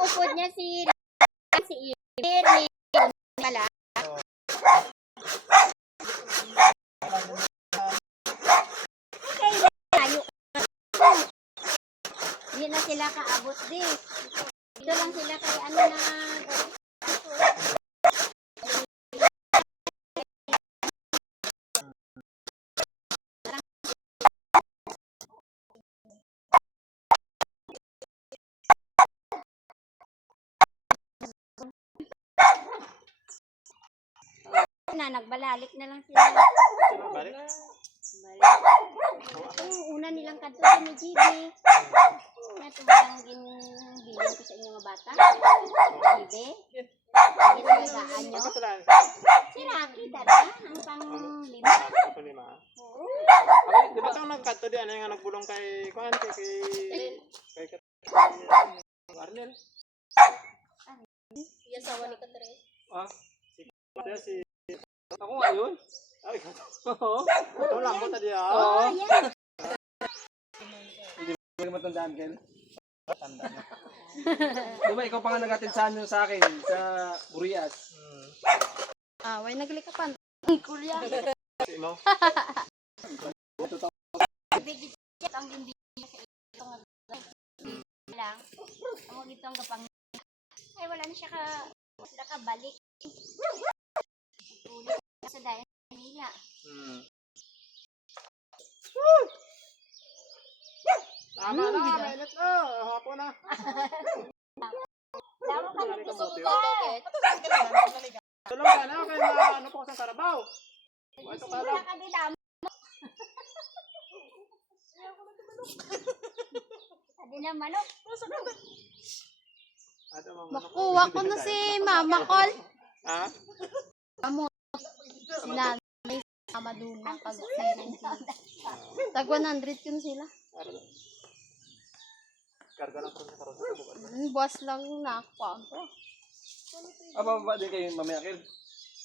upod niya si Iber ni pala. Okay, tayo. Hindi na sila kaabot din. Ito lang sila kay ano na nagbalalik na lang sila. Balik? Una nilang kanto din ni Gigi. Ito walang bilin ko sa inyong mga bata. Gigi. Ginalagaan nyo. Si Rocky, dada. Ang pang-lima. Pang-lima? Oo. Di ba itong nagkanto di? Ano yung nagbulong kay Kuhan? Kay Arnel? Yan sawa ni Katre. Ah? Si ako nga yun? Ay, oo. Ito lang mo tadi ah. Oo, yan. Hindi mo matandaan, Ken? Tandaan mo. Diba, ikaw pa nga nag-atensahan nyo sa akin, sa Burias. Way naglikapan. Kulya. Si Mo? Bigit ang bimbing sa itong lang. Ang itong kapang ay wala na siya kabalik. Tulog sa dahil niya. Tama na, mainit na. Hapon na. Dawa ka na gusto ko. Tulong ka na, kaya ano po sa Karabaw. Ito ka lang. Adi na manok. Makuha ko na si Mama Col. Ha? Amo. Sila. May sama doon na pag-siren. Tag 100 yun sila. Karga lang po sa karoon. Boss lang yung nakuha ko. Bababa din kayo mamaya, Ken?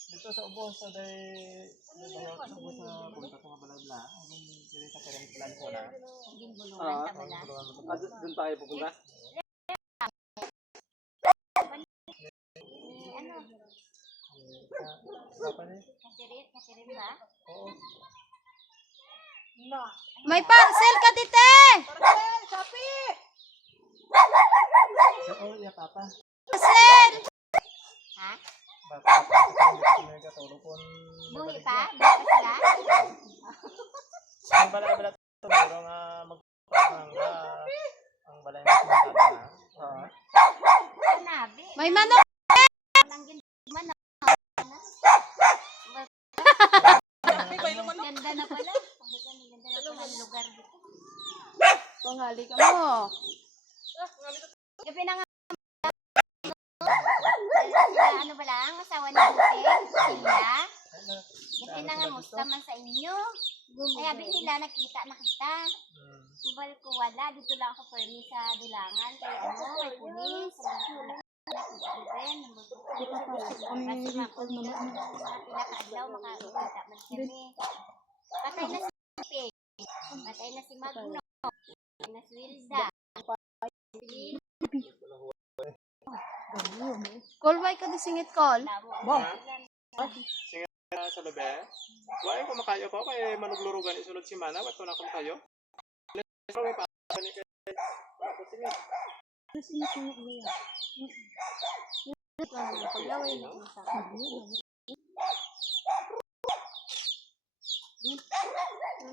Dito sa ubos, sa day... Sa ubos sa punta sa Kabalagla. Dito sa Kerem Plan ko na. Hindi bulungan tabala. Doon tayo pupunta? Ano? Kasirin ba? Oo. May parcel ka dite! Oo, iya papa. Parcel! Ha? Baka nagkatulog po. Buhi pa? Buhi pa sila? Ang balay-balay ito, meron nga magpapangga. Ang balay na sinasabi na. Nabi. May manok! Manok. Ganda na pala. Ganda na pala ang lugar dito. Pangali ka mo. Gabi na nga. Sila, ano ba lang? Asawa ni Buti? Sila? Gabi na nga, musta man sa inyo. Ay, abi nila, nakita na kita. Ibal ko wala. Dito lang ako permi sa Dulangan. Kaya ano, kay Pulis. Nakita ko rin. Kasi pinakaadlaw, makakita man kami. Patay na si Pig. Patay na si Magno. Patay na si Wilda. Call why ka di singit call? Sige sa labi. Wala ko makayo ko kay manuglurugan isunod si Mana. Ba't ko na kung kayo? May pa ni kay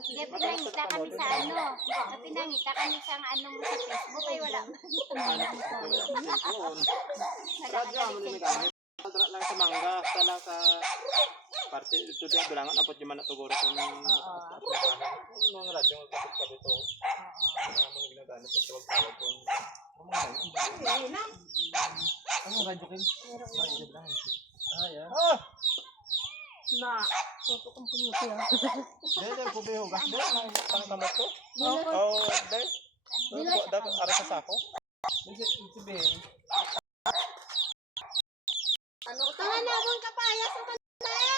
Sige, pinangita kami sa ano. Pinangita kami sa anong sa Facebook. Ay, wala. Radyo mo ni gamit. Dra lang sa mangga, sa lang sa parte dito di Dulangan abot yung man natuguro kung mga radyo mo kapit ka dito. Mo ginagamit sa tawag kung ano radyo kin? Radyo lang. Ya. Na. Toto kong punyuti ha. Dahil ko ba yung gas dahil ang kamot ko? Oh, dahil. Dapat para sa sako. Ano? Tangan na akong kapayas ang kanila.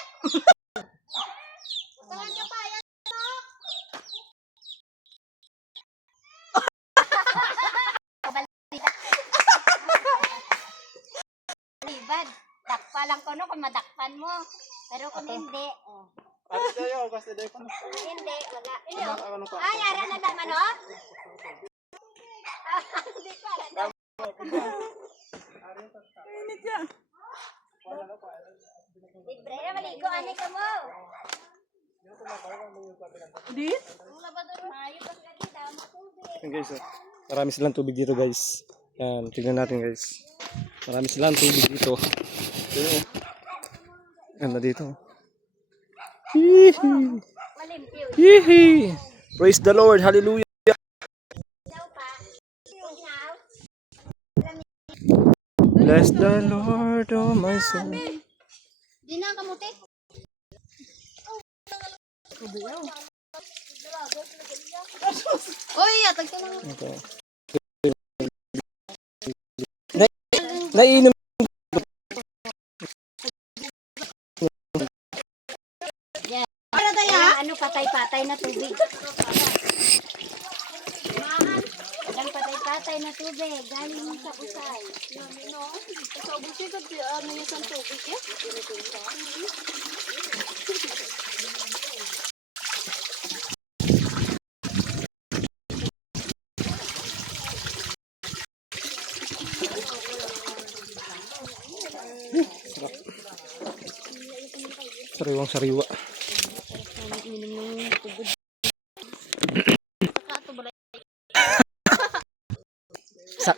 Tangan kapayas. malibad. Dakpa lang ko no kung madakpan mo. Pero kung hindi, Ano tayo? Basta tayo pa. hindi, wala. Ano pa? Ay, ara na naman, no? Hindi ko alam. Libre na maligo, ani ka mo. Di? Ang labador, mayo pa sila dito, matubig. Yan guys, marami silang tubig dito guys. Yan, tignan natin guys. Marami silang tubig dito. Ganda dito. Hihi. Malimpyo. Hihi. Praise the Lord. Hallelujah. Daw pa. Tingnaw. Bless the Lord, oh my soul. Di na kamuti. Oy, atag ka lang. Ito. Naiinom. Para tayo, ano, patay-patay na tubig. Walang patay-patay na tubig. Galing sa usay. Sa ubusin ko, ano yung sa tubig eh? Sariwang sariwa.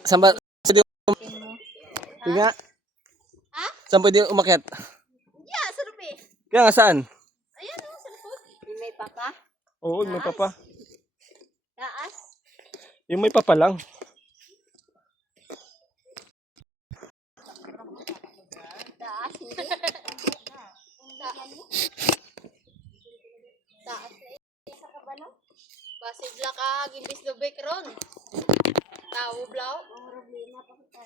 Saan ba? Tinga? Saan pwede umakyat? Yeah, sa lupi. Kaya nga saan? Ayan o, sa likod. May papa. Oo, yung may papa. Taas. Yung may papa lang. Taas. Hindi. Taas. Sa kabano? Basig la ka, gimbis lubik ron. Tao, blaw. Ang problema pa kita.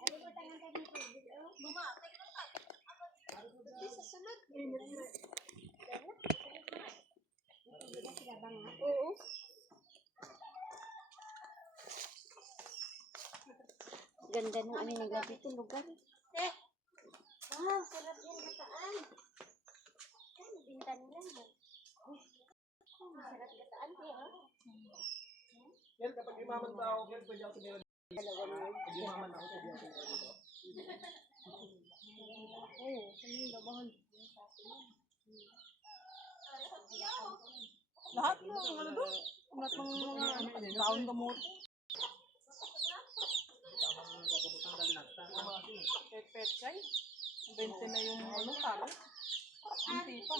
Ano ba tangan kayo ng tubig? Mama, tingnan lang ka. Di sa sunod. Oo. Ganda ng ano ng gabi ito lugar. Wow, sarap yan gataan. Ano, binta nila mo. Sarap gataan kayo. Yan, kapag imaman tao, yan, pwede ako sabihin. Pag imaman ako, pwede ako Lahat mo, ano doon? Lahat ng mga taon gamot. Pet chay? 20 na yung ano, talo. Hindi pa.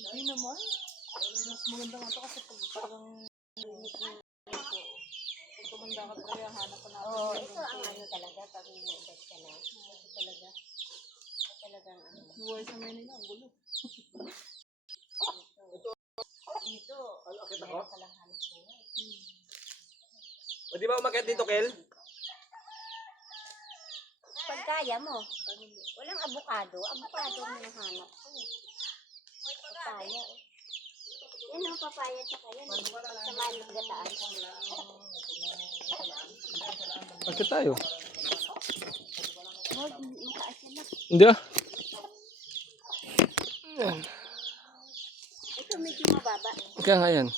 Hindi naman. Mas maganda nga ito kasi pag parang pag tumanda ka talaga, hanap ka natin. Oo, ito ang ano talaga pag inibad ka na. Ito talaga. Ito talagang ano. Buhay sa Manila, ang gulo. Dito, Akit ako? meron ka lang hanap buhay. Pwede ba umakyat dito, Kel? Pag kaya mo. Pag hindi. Walang abukado. Abukado mo nahanap ko. Papaya. Yan o, papaya tsaka yan. Sa malig gataan. Akit tayo. Huwag, mataas yan na. Hindi ah. Ito medyo mababa. Kaya nga yan.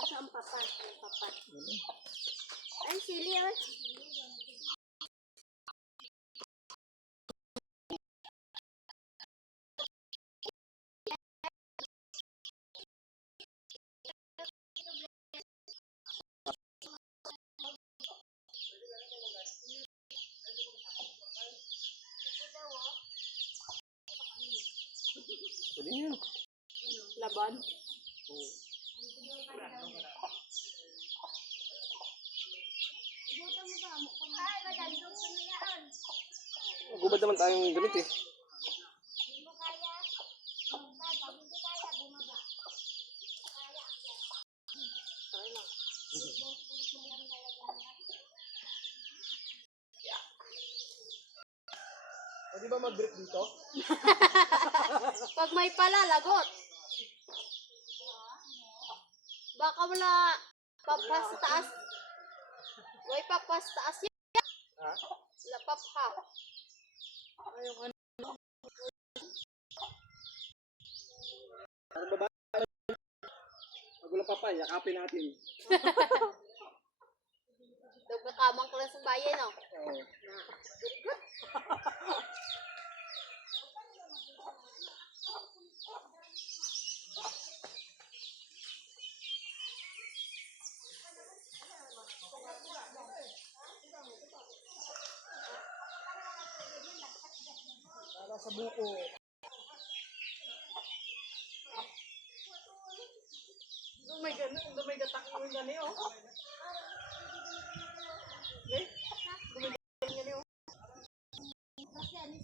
Asa ang papa? Ang papa. Ay, sili oh. Pwede yan. Laban. Ay, madaldog ko na yan. Magubad naman tayong gamit eh. Hindi mo kaya. Pag hindi kaya, bumaba. Pwede ba mag-break dito? Pag may pala, lagot. Baka wala papas taas. May papas taas yan. Ha? Wala papha. Ano ba ba? Pag wala pa pa, yakapin natin. Nagkakamang ko lang sa bayan, no? Oo. Para sa buko. May gatak mo yung gani, oh. Okay?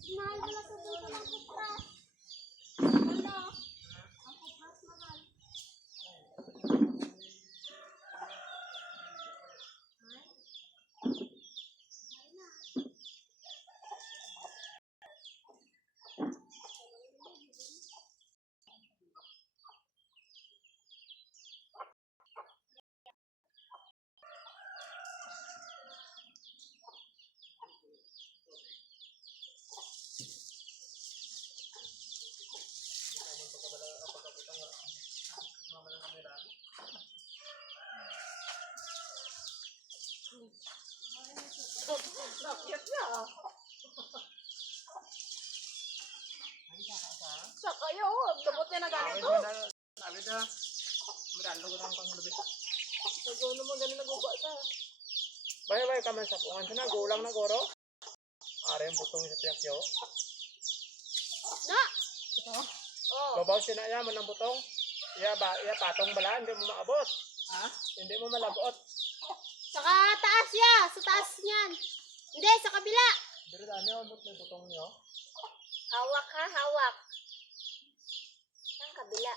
Mahal wala sa dito ng kupras. Wala. Ang kupras mahal. Sa kayo, labot niya na Awit ganito. mo na. Awit na. Madalo ko lang pang lubit. Nagawa naman ganun naguba sa. Bay, kaman sa pungan siya na. Gulang na goro. Are yung butong sa tiyak yo. Na! Oh. Babaw siya na yaman ng butong. Iya patong bala. Hindi mo maabot. Ha? Hindi mo malabot. Saka taas ya! Sa taas niyan. Hindi, sa kabila. Pero ano yung butong nyo? Hawak ha, hawak. Ang kabila.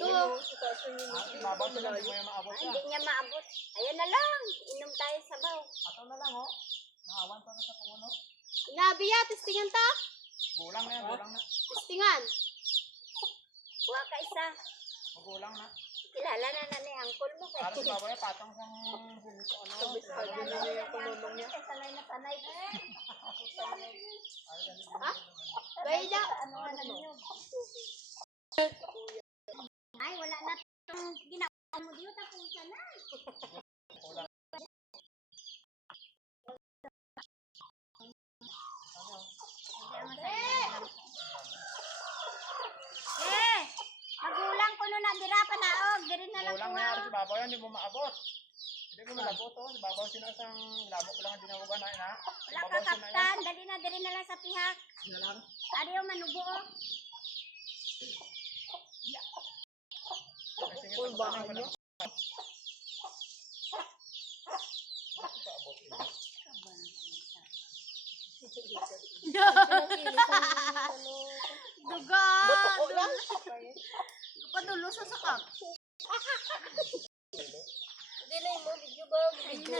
Babaw siya na. Hindi mo yung maabot Ay, siya. hindi niya maabot. Ayan na lang. Inom tayo sabaw. Ato na lang, oh. Nakawan pa na sa pungan, oh. Inabi ya, testingan ta. Gulang na yan, gulang na. Testingan. Kuha ka isa. Magulang na. Kilala na na ni Uncle mo. Para sa babae, patong sang ano. Kilala na niya ang Uncle mo. Sanay na sanay. Ha? Gaya. Ano na ninyo? Ay, wala na itong ginawa mo dito. Tapusan na. Eh! Magulang ko nun na dira pa naog. Diri na lang Gulang kuha. na yan, si babaw yan, hindi mo maabot. Hindi mo malabot, oh. Si babaw sinasang lamok ko lang ang dinawagan na, ina. Si Wala ka babaw sinasang. kaptan. Dali na lang sa pihak. Sina lang. Ari yung manubo. Oh. Full ba niya? Duga. Padulo sa sakap. Hindi na yung video ba? Video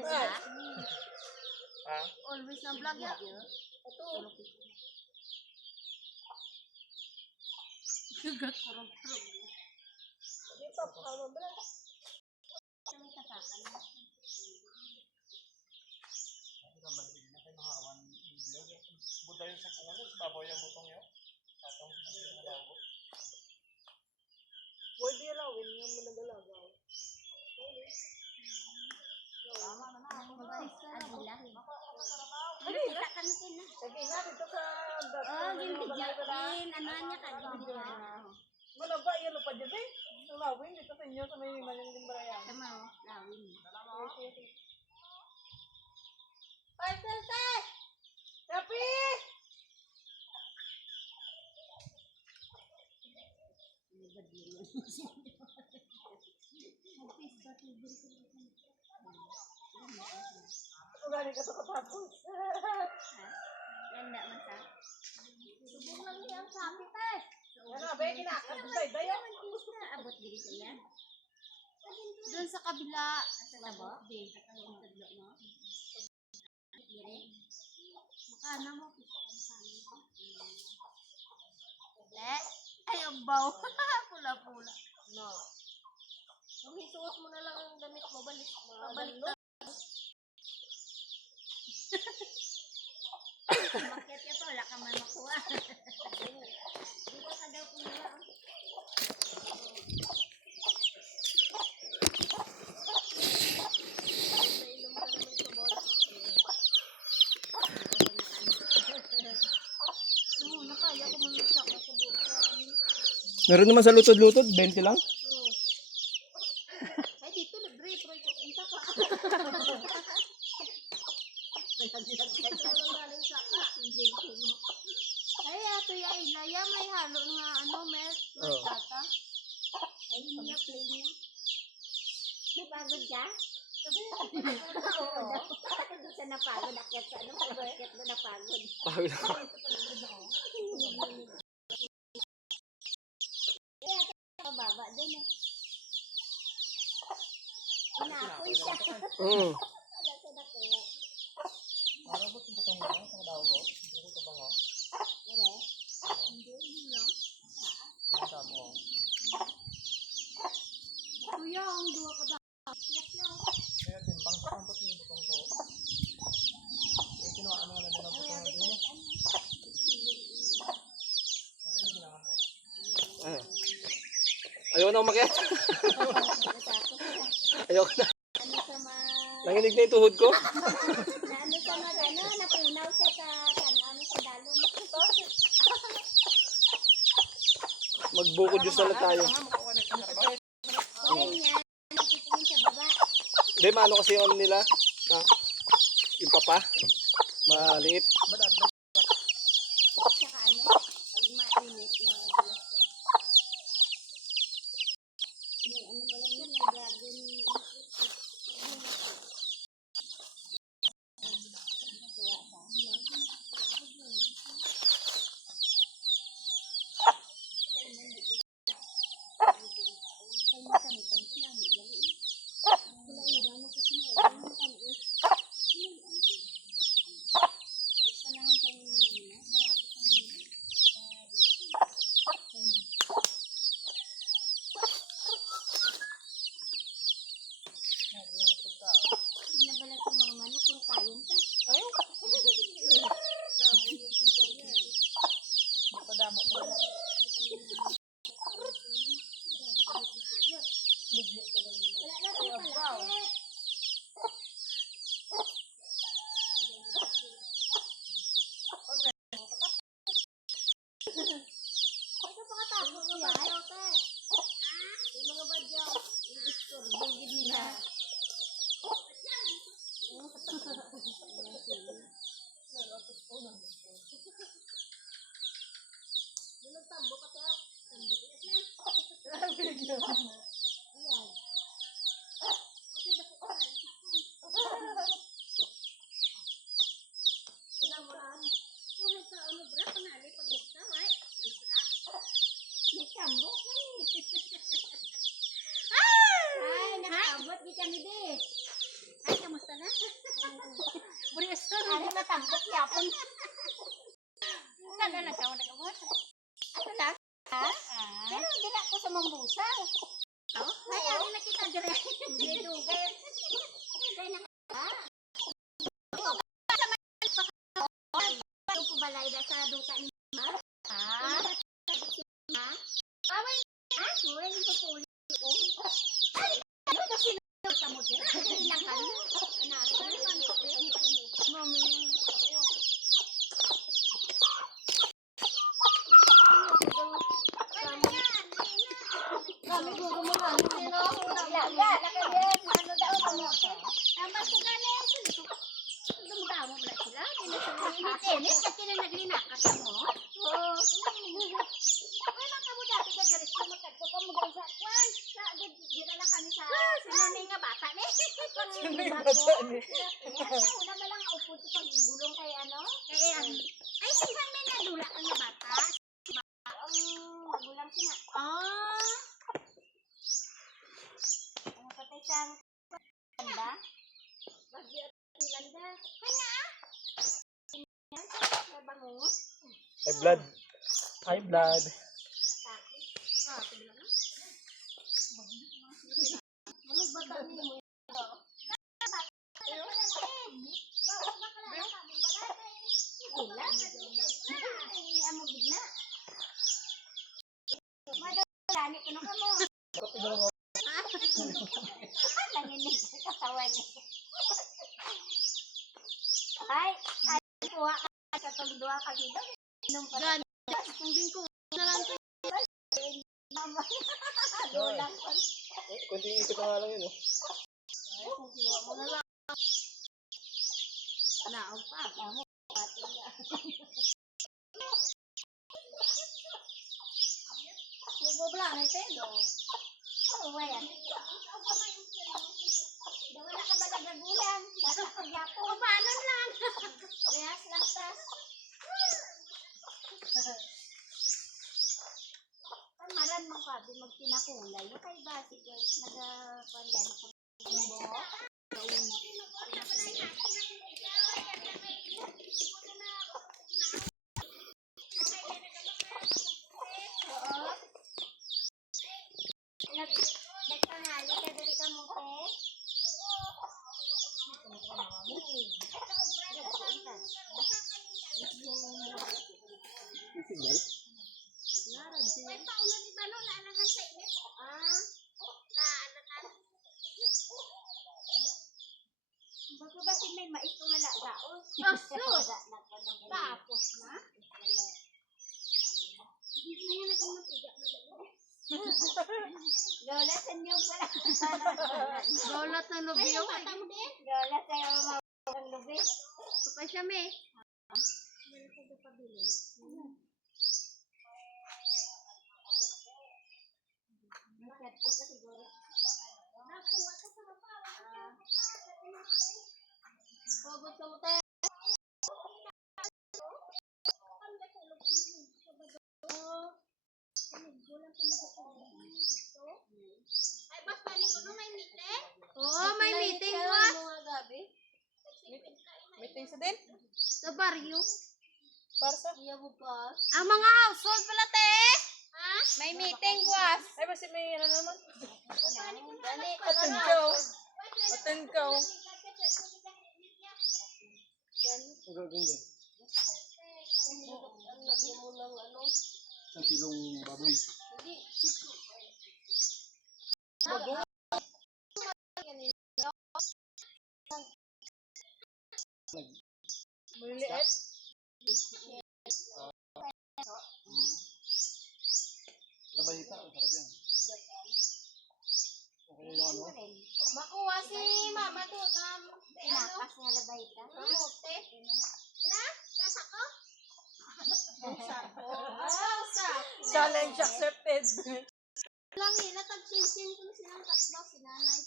na. Ha? Always na vlog ya. Ito. Sugat kurang-kurang. Hindi pa pa ba? May tapakan. Buda yung sa pungan, si babaw yung butong yun. Patong sa babaw. Pwede alawin nga mo nagalagaw. Agila. Kita kami kin. Sige na, dito sa... Oh, ginbidyain. Ano niya ka? Ginbidyain. Wala ba, iyalo pa dyan eh. Alawin dito sa inyo, sa may manyang dimbarayan. Sama mo. Lawin. Ay, Tante! Happy! Ugali ka to katapos. Ganda man sa. Subong lang niya ang sabi, te. Ano, ba, kinakasay, dayo. Abot diri siya. Doon sa kabila. Sa tabo. Di. Ang tadlo mo. Diri. Makana mo. sabaw. Pula-pula. No. Kung isuot mo na lang ang damit mo, pabalik na. Bakit ka pa, wala ka man makuha. Dito ka daw kumuha. Nainom ka naman sabaw. Oo, nakaya ko man magsaka sa buka. Meron naman sa lutod-lutod, 20 lang. Ay, dito libre, pero ito punta ka. Galing saka. Ay, ato ya ilaya, may halo nga ano, milk, tata. Ay, niya, play niya. Napagod ka? Oo. Hindi siya napagod. Akyat sa ano, akyat na napagod. Mababa doon eh. Inapoy siya. Wala siya nakuha. Para ba itong butong mo? Sa daw ko? Hindi ko ba nga? Dire? Hindi lang. Pinata mo. Kuya, ang duwa ka daw. Kaya timbang sa kampot yung butong ko. Yung kinuha ano nga lang ng butong na din. Ayaw na umakyat. Ayaw na. Ano sa Nanginig na yung tuhod ko. na ano sa ano, napunaw siya sa ano sa dalong. Magbukod Diyos na lang tayo. Kaya niya, nagtitingin sa baba. Hindi, maano kasi yung ano nila. Yung papa. Maliit. Saka ano, pag mainit na bilas ko. May ano pala yun, may dragon. Nabalat ng mga manok kung kayon ka. Wala na ito palakit. Ito pakatapos mo ba? Yung mga badyaw. Yung istor, bugid nila. Tambo ka tayo. Ayan. May tambok na Ay, nakaabot di kami di. Ay, kamusta na? Buresto, Ano matambok yapon? Sana na siya, nag-abot. Ano na? Ha? Pero hindi na ako sa mambusaw. Ay, ano na kita dire? Dugay. Dugay na ka. Ano ko balay na sa duka ni Ma? Ha? Away. Ha? Away yung pupuli ko. Ay, ano to sinuta mo din? Ilang ka niyo? Mami. Kami gusto mo nga, hindi na ako Ilaga, nakayan. Ano daw kamote? Tama ko na na yan. Dumudamo mo na sila. Init-init. Kasi na naglinakas mo. Oo. Ay, lang ka mo dati ka garis ko magkadto ka mo daw sa kwan. Sa, dira lang kami sa sinunay nga bata ni. Sinunay nga bata ni. Una ba lang upod ko pag gulong kay ano? Kaya, ay, sinang may nadula ka nga bata. Magulang sina. Ang patay siyang ganda. Ganda. Kana? Yan sa bangungot. High blood. High blood. Lani ko nung kamo. Nanginig sa katawan niya. Ay, kuha ka sa tugdua ka dito. Nung pa. Kung din ko na lang to. Dolang ko. Kundi ikot na nga lang yun, oh. Naog pa. Bubla na ito. Uwa yan. Wala ka ba nagagulang? Dapat pagyapo. Paano lang? Rehas lang tas. Maran mo ka, di magpinakulay. Yung kay basi ko, nag-pandan ko. Nagpangali ka dali ka mo, te? May paulan ni Bano na alangan sa init. Na alangan. Bago ba si may mais kung wala gaon? Asus! Tapos na? Hindi na yan naging mapiga. Lola, sanyong pala. Dolat ng lubyo. Lola, sa'yo ang lubi. Kapag siya may. Gusto mo tayo? Ay, bas, balik ko nung may meeting. Oo, may meeting was. Meeting sa din? Sa baryo. Barsa? Ang mga household pala, te. Ha? May meeting was. Ay, basta may ano naman? Dali, Attend ka. Attend ka. Ang gagawin dyan. Isang kilong baboy. Maliliit? Labahita, ang sarap yan. Okay yung ano? Makuha si mama doon. Nakas nga labay ka. Kamote. Challenge accepted. Lang eh, natag-chin-chin ko na silang tatlo. Sinanay.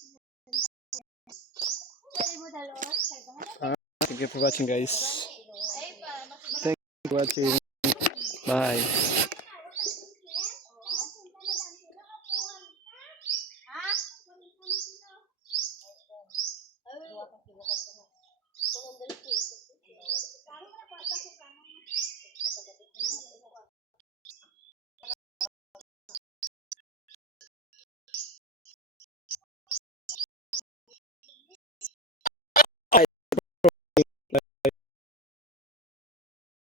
Pwede mo dalawa. Thank you for watching, guys. Ay, pa. Thank you for watching. Bye.